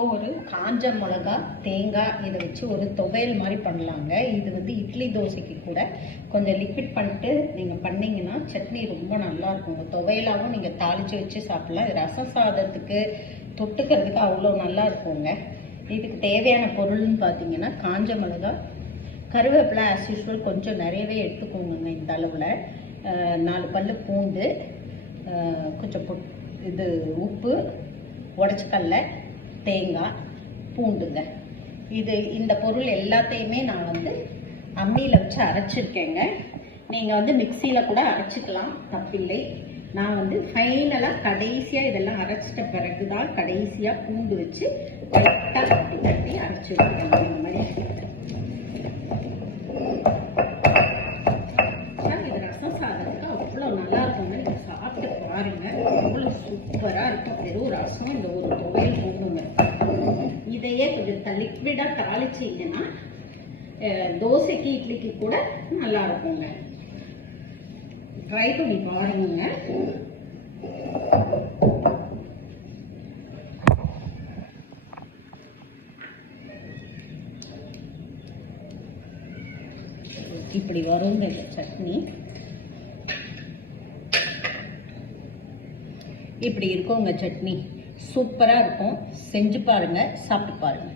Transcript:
இப்போ ஒரு காஞ்ச மிளகா தேங்காய் இதை வச்சு ஒரு துவையல் மாதிரி பண்ணலாங்க. இது வந்து இட்லி தோசைக்கு கூட கொஞ்சம் லிக்விட் பண்ணிட்டு நீங்கள் பண்ணிங்கன்னா சட்னி ரொம்ப நல்லா இருக்குங்க. துவையலாகவும் நீங்கள் தாளித்து வச்சு சாப்பிட்லாம். இது ரசம் சாதத்துக்கு தொட்டுக்கிறதுக்கு அவ்வளோ நல்லா இருக்குங்க. இதுக்கு தேவையான பொருள்னு பார்த்தீங்கன்னா காஞ்ச மிளகா, கருவேப்பிலை ஆஸ் யூஸ்வல் கொஞ்சம் நிறையவே எடுத்துக்கோங்க. இந்த அளவில் 4 பல்லு பூண்டு, கொஞ்சம் இது உப்பு, உடச்சிக்கல்ல, தேங்காய், பூண்டுங்க. இந்த பொருள் எல்லாத்தையுமே நான் வந்து அம்மியில் வச்சு அரைச்சிருக்கேங்க. நீங்கள் வந்து மிக்சியில் கூட அரைச்சிக்கலாம், தப்பில்லை. நான் வந்து ஃபைனலாக கடைசியாக இதெல்லாம் அரைச்சிட்ட பிறகு தான் கடைசியாக பூண்டு வச்சு கரெக்டாக கட்டி கட்டி அரைச்சிருக்கேன். இந்த மாதிரி இது ரசம் சாதத்துக்கு அவ்வளோ நல்லா இருக்குங்க. நீங்கள் சாப்பிட்டு பாருங்கள், அவ்வளோ சூப்பராக இருக்கும். வெறும் ரசம் இந்த ஒரு துவையல் போடுங்க. இதையே கொஞ்சம் லிக்விடாக தாளிச்சிங்கன்னா தோசைக்கு இட்லிக்கு கூட நல்லா இருக்குங்க. ட்ரை பண்ணி பாருங்க. இப்படி வரும் இந்த சட்னி. இப்படி இருக்கும் உங்க சட்னி. சூப்பராக இருக்கும். செஞ்சு பாருங்க, சாப்பிட்டு பாருங்க.